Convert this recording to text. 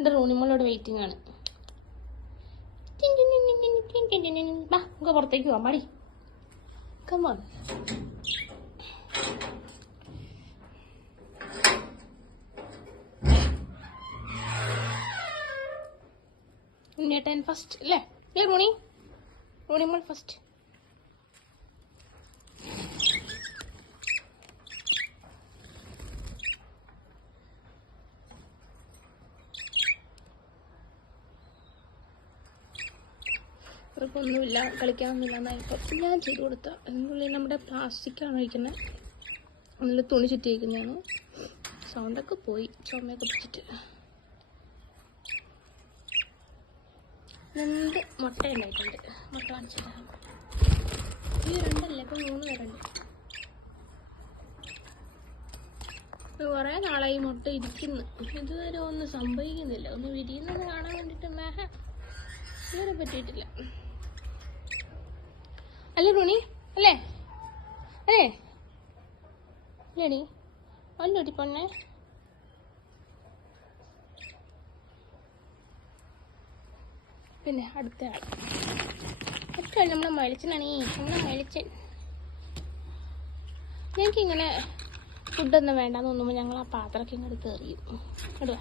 എൻ്റെ റൂണിമോളോട് വെയിറ്റിംഗ് ആണ്. ബാ നമുക്ക് പുറത്തേക്ക് പോവാം. പാടി കമോൺ. ഉണ്ണിയേട്ടൻ ഫസ്റ്റ് അല്ലേ? റൂണിമോൾ ഫസ്റ്റ്. ഇവർക്കൊന്നുമില്ല, കളിക്കാനൊന്നുമില്ല എന്നായിപ്പോൾ ഞാൻ ചെയ്ത് കൊടുത്ത അതിനുള്ളിൽ നമ്മുടെ പ്ലാസ്റ്റിക്കാണ് കഴിക്കുന്നത്. അതിൽ തുണി ചുറ്റി വയ്ക്കുന്നതാണ്. സൗണ്ടൊക്കെ പോയി, ചുമയൊക്കെ പിടിച്ചിട്ട്. 2 മുട്ട ഉണ്ടായിട്ടുണ്ട്. മുട്ട കാണിച്ചിട്ട് ഈ 2 ഇപ്പം 3 പേരുണ്ട്. കുറേ നാളായി മുട്ട ഇരിക്കുന്നു. ഇതുവരെ ഒന്നും സംഭവിക്കുന്നില്ല. ഒന്ന് വിരിയുന്നത് കാണാൻ വേണ്ടിയിട്ട് ഇതുവരെ പറ്റിയിട്ടില്ല. അല്ലേ റൂണി? അല്ലേ അല്ലേടി? അല്ലോടി പൊണ്ണെ. പിന്നെ അടുത്ത ആൾ നമ്മളെ മലിച്ചനാണീ. നമ്മളെ മലിച്ചൻ. ഞങ്ങൾക്കിങ്ങനെ ഫുഡൊന്നും വേണ്ടാന്ന് തോന്നുമ്പോൾ ഞങ്ങൾ ആ പാത്രമൊക്കെ ഇങ്ങോട്ട് കയറിയും ഇടുക.